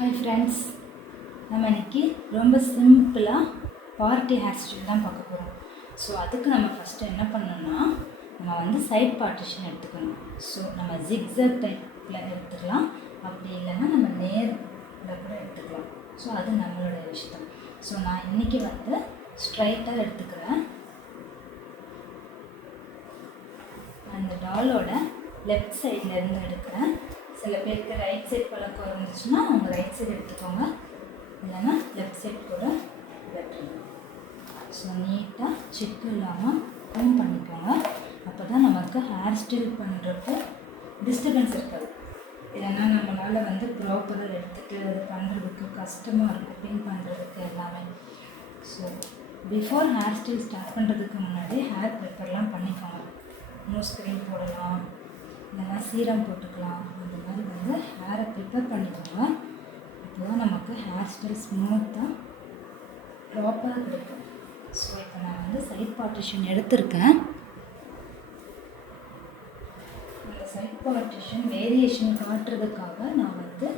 Hi friends, நம்ம இன்னைக்கு ரொம்ப சிம்பிளாக பார்ட்டி ஹேர் ஸ்டைல் தான் பார்க்க போகிறோம். ஸோ அதுக்கு நம்ம ஃபஸ்ட்டு என்ன பண்ணணும்னா நம்ம வந்து சைட் பார்ட்டிஷன் எடுத்துக்கணும். ஸோ நம்ம ஜிக்ஸாக் டைப்பில் எடுத்துக்கலாம், அப்படி இல்லைன்னா நம்ம நேரில் கூட எடுத்துக்கலாம். ஸோ அது நம்மளுடைய விஷயம். ஸோ நான் இன்றைக்கி வந்து ஸ்ட்ரைட்டாக எடுத்துக்கிறேன். அந்த டாலோட லெஃப்ட் சைட்லேருந்து எடுக்கிறேன். சில பேருக்கு ரைட் சைட் பழக்கம் இருந்துச்சுன்னா அவங்க ரைட் சைடு எடுத்துக்கோங்க, இல்லைன்னா லெஃப்ட் சைட் கூட வெட்டுருங்க. ஸோ நீட்டாக சிக்கு இல்லாமல் க்ளீன் பண்ணிக்கோங்க. அப்போ தான் நமக்கு ஹேர் ஸ்டைல் பண்ணுறப்போ டிஸ்டர்பன்ஸ் இருக்காது. இல்லைன்னா நம்மளால் வந்து ப்ராப்பராக எடுத்துகிட்டு அது பண்ணுறதுக்கு கஷ்டமாக இருக்கும், க்ளீன் பண்ணுறதுக்கு எல்லாமே. So before hair style start பண்ணுறதுக்கு முன்னாடி ஹேர் ப்ரிப்பர்லாம் பண்ணிக்கோங்க. நோஸ் க்ரீம் போடலாம், இல்லைன்னா சீரம் போட்டுக்கலாம். அந்த மாதிரி வந்து ஹேரை ப்ரிப்பேர் பண்ணிக்கோங்க. அப்போ தான் நமக்கு ஹேர் ஸ்டைல் ஸ்மூத்தாக ப்ராப்பராக கிடைக்கும். ஸோ இப்போ நான் வந்து சைட் பார்ட்டிஷன் எடுத்திருக்கேன். அந்த சைட் பார்ட்டிஷன் வேரியேஷன் காட்டுறதுக்காக நான் வந்து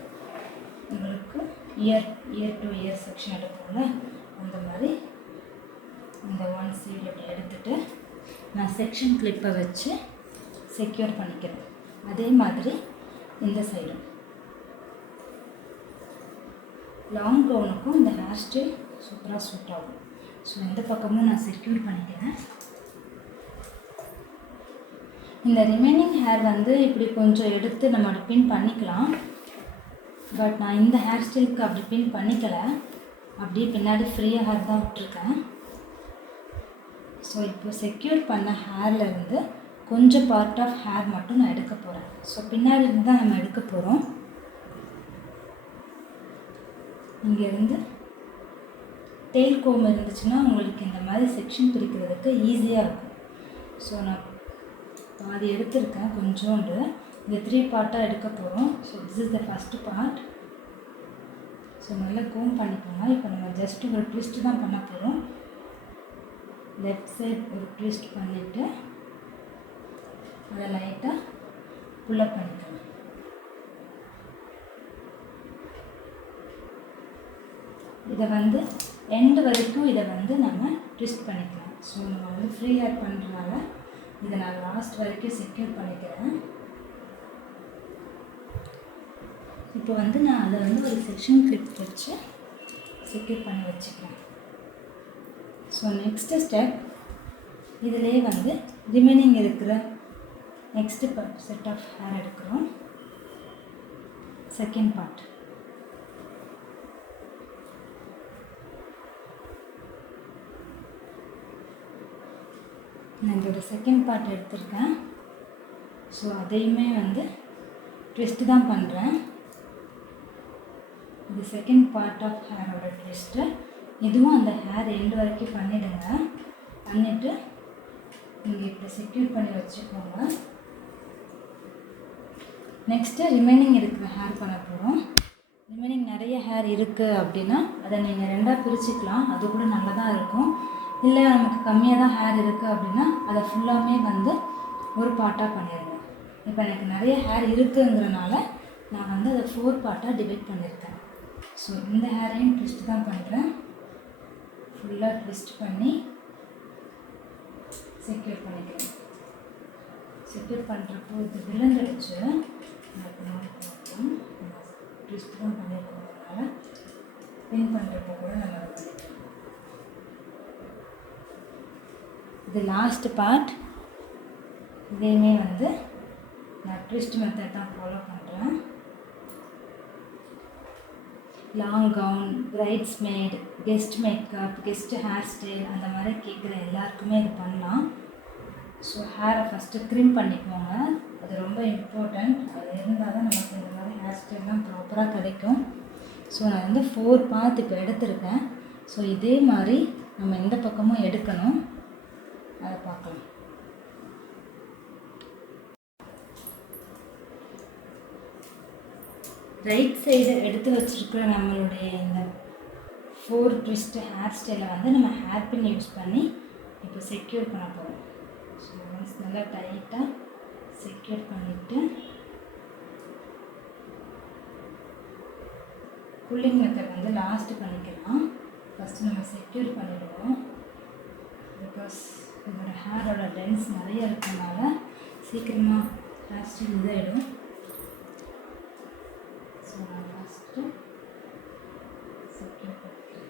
உங்களுக்கு இயர் டு இயர் செக்ஷன் எடுப்போம்ல, அந்த மாதிரி இந்த ஒன் சைடு இப்படி எடுத்துகிட்டு நான் செக்ஷன் கிளிப்பை வச்சு செக்யூர் பண்ணிக்கிறேன். அதே மாதிரி இந்த சைடும் லாங் கவுனுக்கும் இந்த ஹேர் ஸ்டைல் சூப்பராக சூட் ஆகும். ஸோ இந்த பக்கமும் நான் செக்யூர் பண்ணிக்கிறேன். இந்த ரிமைனிங் ஹேர் வந்து இப்படி கொஞ்சம் எடுத்து நம்ம அப்படி பின் பண்ணிக்கலாம். பட் நான் இந்த ஹேர் ஸ்டைலுக்கு அப்படி பின் பண்ணிக்கலை, அப்படியே பின்னாடி ஃப்ரீயாக ஹேர் தான் விட்டுருக்கேன். ஸோ இப்போ செக்யூர் பண்ண ஹேர்லேருந்து கொஞ்சம் பார்ட் ஆஃப் ஹேர் மட்டும் நான் எடுக்க போகிறேன். ஸோ பின்னாடி இருந்து தான் நம்ம எடுக்க போகிறோம். இங்கேருந்து டெயில் கோம் இருந்துச்சுன்னா உங்களுக்கு இந்த மாதிரி செக்ஷன் பிரிக்கிறதுக்கு ஈஸியாக இருக்கும். ஸோ நான் பாதி எடுத்திருக்கேன், கொஞ்சோண்டு இந்த 3 பார்ட்டாக எடுக்க போகிறோம். So this is the first part. So நல்லா கோம் பண்ணிக்கோங்க. இப்போ நம்ம ஜஸ்ட் ஒரு ட்விஸ்ட்டு தான் பண்ண போகிறோம். லெஃப்ட் சைட் ஒரு ட்விஸ்ட் பண்ணிவிட்டு அதை லைட்டாக புல்லப் பண்ணிக்கணும். இதை வந்து எண்டு வரைக்கும் இதை வந்து நம்ம ட்விஸ்ட் பண்ணிக்கலாம். ஸோ நம்ம வந்து ஃப்ரீ ஹேர் பண்ணுறதுனால இதை நான் லாஸ்ட் வரைக்கும் செக்யூர் பண்ணிக்கிறேன். இப்போ வந்து நான் அதை வந்து ஒரு செக்ஷன் கிளிப் வச்சு செக்யூர் பண்ணி வச்சுக்கிறேன். ஸோ நெக்ஸ்ட்டு ஸ்டெப், இதிலே வந்து ரிமைனிங் இருக்கிற நெக்ஸ்ட்டு செட் ஆஃப் ஹேர் எடுக்கிறோம். செகண்ட் பார்ட் நான் இதோட செகண்ட் பார்ட் எடுத்திருக்கேன். ஸோ அதையுமே வந்து ட்விஸ்ட்டு தான் பண்ணுறேன். இது செகண்ட் பார்ட் ஆஃப் ஹேரோட ட்விஸ்ட்டு. இதுவும் அந்த ஹேர் எண்டு வரைக்கும் பண்ணிவிடுங்க. பண்ணிவிட்டு இங்கே இப்படி செக்யூர் பண்ணி வச்சுக்கோங்க. நெக்ஸ்ட்டு ரிமைனிங் இருக்கிற ஹேர் பண்ண போகிறோம். ரிமைனிங் நிறைய ஹேர் இருக்குது அப்படின்னா அதை நீங்கள் ரெண்டாக பிரிச்சுக்கலாம், அது கூட நல்லா தான் இருக்கும். இல்லை நமக்கு கம்மியாக தான் ஹேர் இருக்குது அப்படின்னா அதை ஃபுல்லாமே வந்து ஒரு பார்ட்டாக பண்ணிடுங்க. இப்போ எனக்கு நிறைய ஹேர் இருக்குங்கிறனால நான் வந்து அதை 4 பார்ட்டாக டிவைட் பண்ணியிருக்கேன். ஸோ இந்த ஹேரையும் ட்விஸ்ட் தான் பண்ணுறேன். ஃபுல்லாக ட்விஸ்ட் பண்ணி செக்யூர் பண்ணிக்கிறேன். செக்யூர் பண்ணுறப்போ இது விழுந்துடுச்சு, ட்விஸ்ட் தான் பண்ணியிருக்கோம்னால பின் பண்ணுறப்போ கூட நம்ம பண்ணிக்கலாம். இது லாஸ்ட் பார்ட். இதையுமே வந்து நான் ட்விஸ்ட் மெத்தட் தான் ஃபாலோ பண்ணுறேன். Long gown, bridesmaid, guest makeup, guest hair style அந்த மாதிரி கேட்குற எல்லாருக்குமே இது பண்ணலாம். ஸோ ஹேரை ஃபஸ்ட்டு க்ரீம் பண்ணிக்கோங்க, அது ரொம்ப இம்பார்ட்டண்ட். அது இருந்தால் தான் நமக்கு இந்த மாதிரி ஹேர் ஸ்டைல்லாம் ப்ராப்பராக கிடைக்கும். ஸோ நான் வந்து 4 பார்ட் இப்போ எடுத்திருக்கேன். ஸோ இதே மாதிரி நம்ம எந்த பக்கமும் எடுக்கணும், அதை பார்க்கலாம். ரைட் சைடு எடுத்து வச்சுருக்கிற நம்மளுடைய இந்த 4 ட்விஸ்ட்டு ஹேர் ஸ்டைலை வந்து நம்ம ஹேர் பின் யூஸ் பண்ணி இப்போ செக்யூர் பண்ண போகிறோம். ஸோ ஒன்ஸ் நல்லா டைட்டாக செக்யூர் பண்ணிவிட்டு புல்லிங் மெத்தட் வந்து லாஸ்ட்டு பண்ணிக்கலாம். ஃபஸ்ட்டு நம்ம செக்யூர் பண்ணிவிடுவோம். பிகாஸ் இதோட ஹேரோட லென்ஸ் நிறைய இருக்கனால சீக்கிரமாக ஹேர் ஸ்டைல் இதாகிடும். ஸோ நான் ஃபஸ்ட்டு செக்யூர் பண்ணிக்கிறேன்.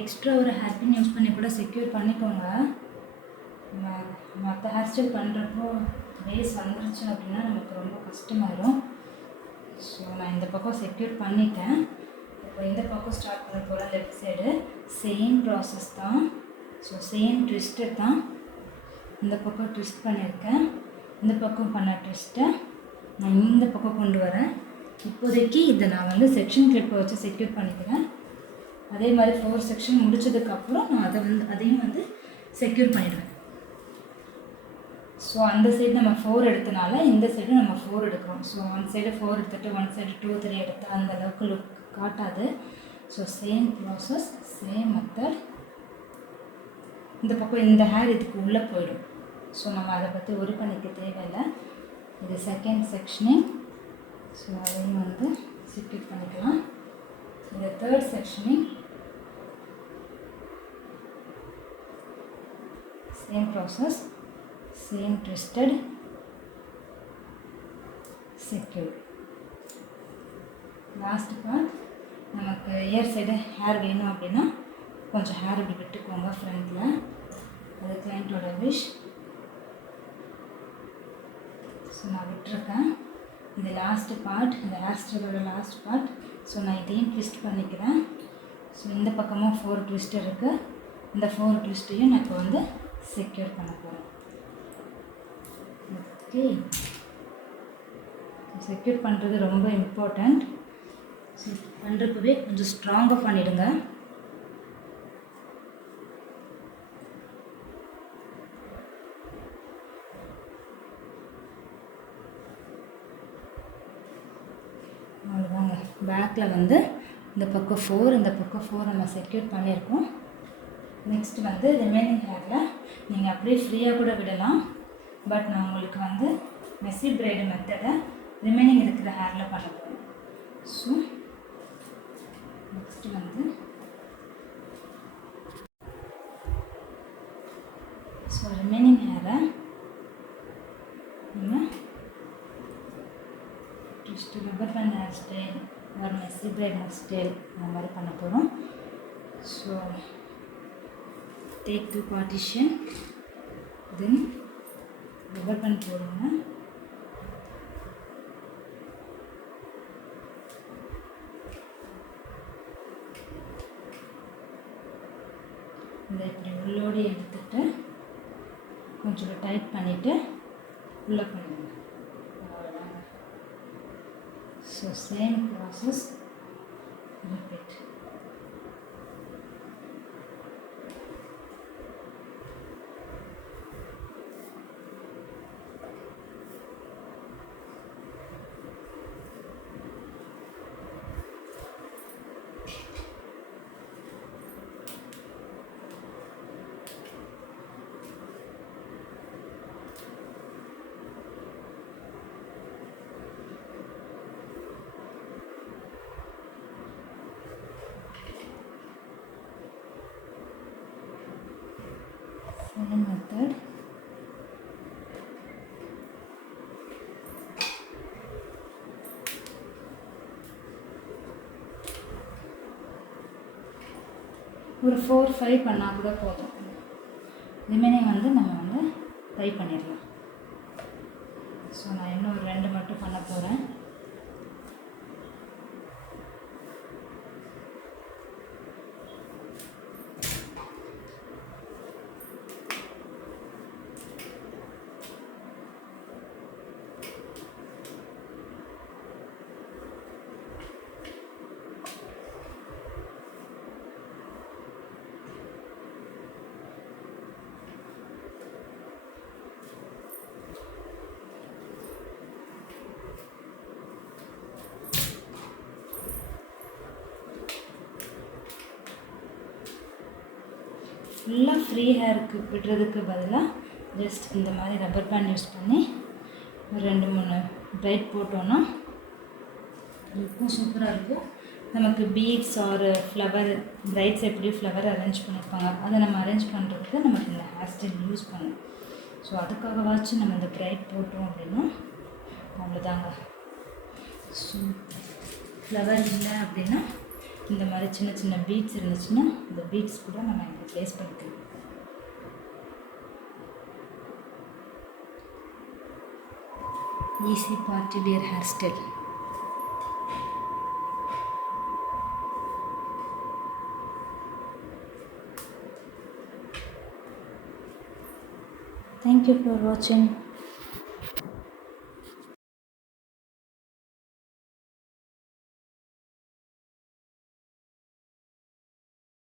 எக்ஸ்ட்ரா ஒரு ஹேர்பின் யூஸ் பண்ணி கூட செக்யூர் பண்ணிக்கோங்க. மற்ற ஹேர் ஸ்டைல் பண்ணுறப்போ பேஸ் வந்துருச்சு அப்படின்னா நமக்கு ரொம்ப கஷ்டமாயிடும். ஸோ நான் இந்த பக்கம் செக்யூர் பண்ணிட்டேன். இப்போ இந்த பக்கம் ஸ்டார்ட் பண்ண போகிறேன். லெஃப்ட் சைடு சேம் ப்ராசஸ் தான். ஸோ சேம் ட்விஸ்ட்டு தான். இந்த பக்கம் ட்விஸ்ட் பண்ணியிருக்கேன். இந்த பக்கம் பண்ண ட்விஸ்ட்டை நான் இந்த பக்கம் கொண்டு வரேன். இப்போதைக்கு இதை நான் வந்து செக்ஷன் கிளிப்பை வச்சு செக்யூர் பண்ணிக்கிறேன். அதே மாதிரி 4 செக்ஷன் முடிச்சதுக்கப்புறம் நான் அதையும் வந்து செக்யூர் பண்ணிடுவேன். ஸோ அந்த சைடு நம்ம 4 எடுத்தனால இந்த சைடு நம்ம 4 எடுக்கிறோம். ஸோ ஒன் சைடு 4 எடுத்துகிட்டு ஒன் சைடு 2, 3 எடுத்து அந்த அளவுக்கு லுக் காட்டாது. So same process, same method. இந்த பக்கம் இந்த ஹேர் இதுக்கு உள்ளே போயிடும். ஸோ நம்ம அதை பற்றி ஒரு பண்ணிக்க தேவையில்லை. இது செகண்ட் செக்ஷனிங். ஸோ அதையும் வந்து செக்யூர் பண்ணிக்கலாம். இந்த third sectioning same process, same twisted, secure. Last part நமக்கு இயர் சைடு ஹேர் வேணும் அப்படின்னா கொஞ்சம் ஹேர் இப்படி விட்டுக்கோங்க ஃப்ரண்டில். அது கிளைண்ட்டோட விஷ். ஸோ நான் விட்டுருக்கேன். இது லாஸ்ட் பார்ட், இந்த ஹேர் ஸ்டைலோட லாஸ்ட் பார்ட். ஸோ நான் இதையும் ட்விஸ்ட் பண்ணிக்கிறேன். ஸோ இந்த பக்கமும் 4 ட்விஸ்ட் இருக்குது. இந்த 4 ட்விஸ்ட்டையும் நான் இப்போ வந்து செக்யூர் பண்ண போகிறேன். ஓகே, செக்யூர் பண்ணுறது ரொம்ப இம்பார்ட்டண்ட். ஸோ பண்ணுறப்பவே கொஞ்சம் ஸ்ட்ராங்காக பண்ணிவிடுங்க. அவ்வளோதாங்க. பேக்கில் வந்து இந்த பக்கம் 4, இந்த பக்கம் 4 நம்ம செக்யூர் பண்ணியிருக்கோம். நெக்ஸ்ட் வந்து ரிமைனிங் ஹேரில் நீங்கள் அப்படியே ஃப்ரீயாக கூட விடலாம். பட் நான் உங்களுக்கு வந்து மெஸ்ஸி பிரைடு மெத்தடை ரிமைனிங் இருக்கிற ஹேரில் பண்ண போகிறேன். ஸோ நெக்ஸ்ட்டு வந்து ரிமைனிங் ஹேரை நம்ம twist rubber band hair style ஒரு மெஸ்ஸி பிரைட் ஹேர் ஸ்டைல் அந்த மாதிரி பண்ண போகிறோம். So take 2 partition, then rubber band போடுங்க. இதை இப்படி உள்ளோடு எடுத்துட்டு கொஞ்சம் டைட் பண்ணிவிட்டு உள்ளே பண்ணிடுங்க. அவ்வளோதாங்க. So same process repeat. Same method. ஒரு 4-5 பண்ணால் கூட போதும். ரிமைனிங் வந்து நம்ம வந்து ட்ரை பண்ணிடலாம். ஸோ நான் இன்னும் ஒரு 2 மட்டும் பண்ண போகிறேன். ஃபுல்லாக ஃப்ரீ ஹேருக்கு விடுறதுக்கு பதிலாக ஜஸ்ட் இந்த மாதிரி ரப்பர் பேண்ட் யூஸ் பண்ணி ஒரு 2-3 பிரைட் போட்டோன்னா லுக்கும் சூப்பராக இருக்கும். நமக்கு பீட்ஸ் ஆர் ஃப்ளவர் பிரைட்ஸ் எப்படி ஃப்ளவர் அரேஞ்ச் பண்ணியிருப்பாங்க அதை நம்ம அரேஞ்ச் பண்ணுறதுக்கு நமக்கு இந்த ஹேர் ஸ்டைல் யூஸ் பண்ணும். ஸோ அதுக்காகவாச்சும் நம்ம இந்த பிரைட் போட்டோம் அப்படின்னா அவ்வளோதாங்க. ஸோ ஃப்ளவர் இல்லை அப்படின்னா இந்த மாதிரி சின்ன சின்ன பீட்ஸ் இருந்துச்சுன்னா இந்த பீட்ஸ் கூட நம்ம இங்கே ப்ளேஸ் பண்ணிக்கலாம். Easy party wear hair style. Thank you for watching.